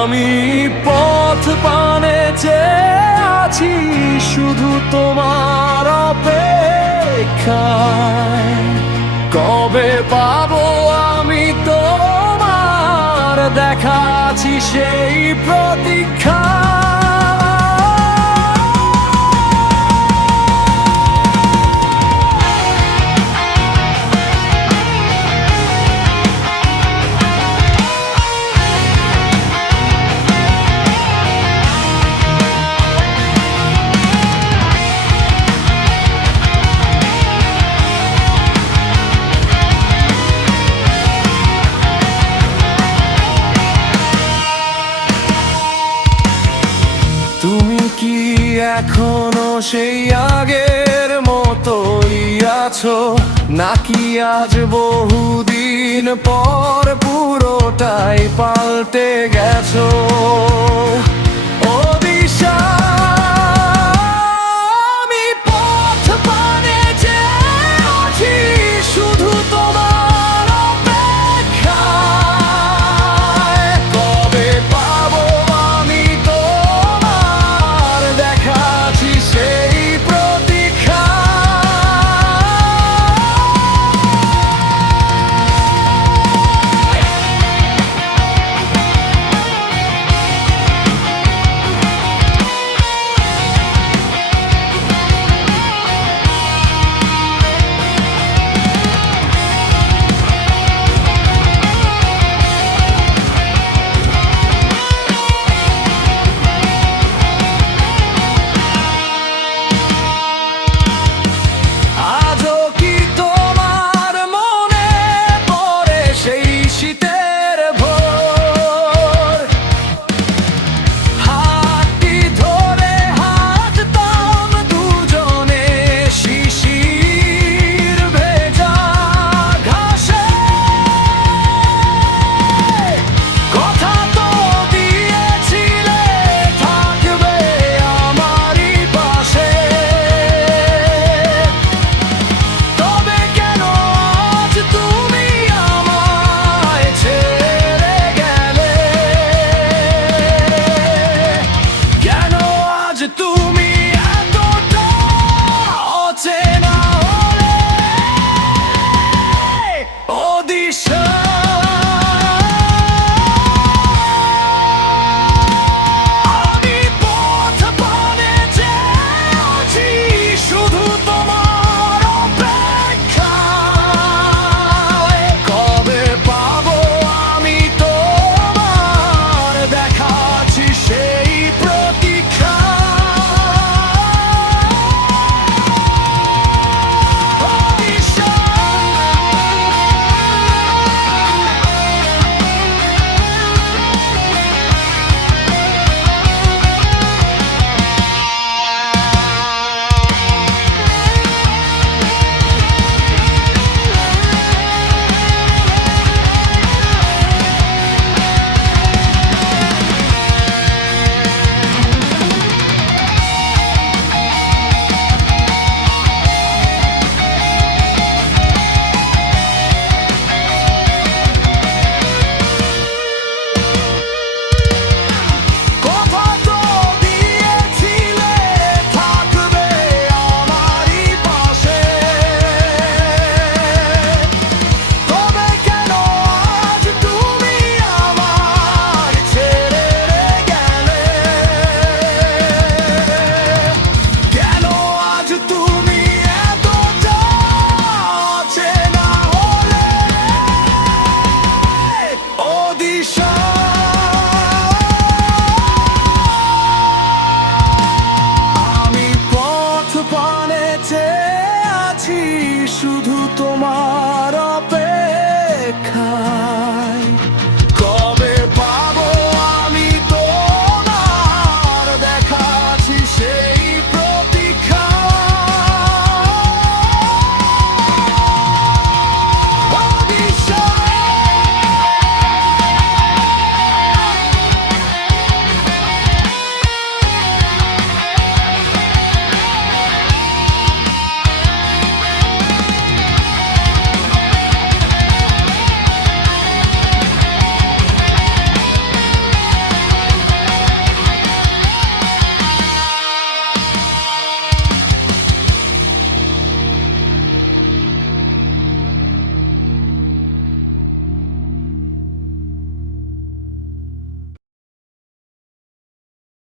আমি পথ পানে চেয়ে আছি শুধু তোমার অপেক্ষায়। কবে পাবো আমি তোমার দেখা, আছি সেই প্রতীক্ষা। তুমি কি এখনো সেই আগের মতোই আছো, নাকি আজ বহুদিন পর পুরোটাই পাল্টে গেছো? ও দিশা, আমি পথ পানে চেয়ে আছি শুধু তোমার অপেক্ষায়। কবে পাবো আমি তোমার দেখা, আছি সেই প্রতীক্ষা। আজও কি তোমার মনে পড়ে সেই শীতের ভোর? হাতটি ধরে হাঁটতাম দুজনে শিশির ভেজা ঘাসে। কথা তো দিয়েছিলে থাকবে আমারই পাশে, তবে কেন আজ তুমি আমায় ছেড়ে গেলে? কেন আজ তুমি এতটা অচেনা হলে? ও দিশা, আমি পথ পানে চেয়ে আছি শুধু তোমার অপেক্ষায়। কবে পাবো আমি তোমার দেখা, আছি সেই প্রতীক্ষা। ও দিশা, কথা তো দিয়েছিলে থাকবে আমারই পাশে, তবে কেন আজ তুমি আমার ছেড়ে গেলে? কেন আজ তুমি এতটা অচেনা হলে? ও দিশা, আমি পথ পানে চেয়ে আছি শুধু তোমার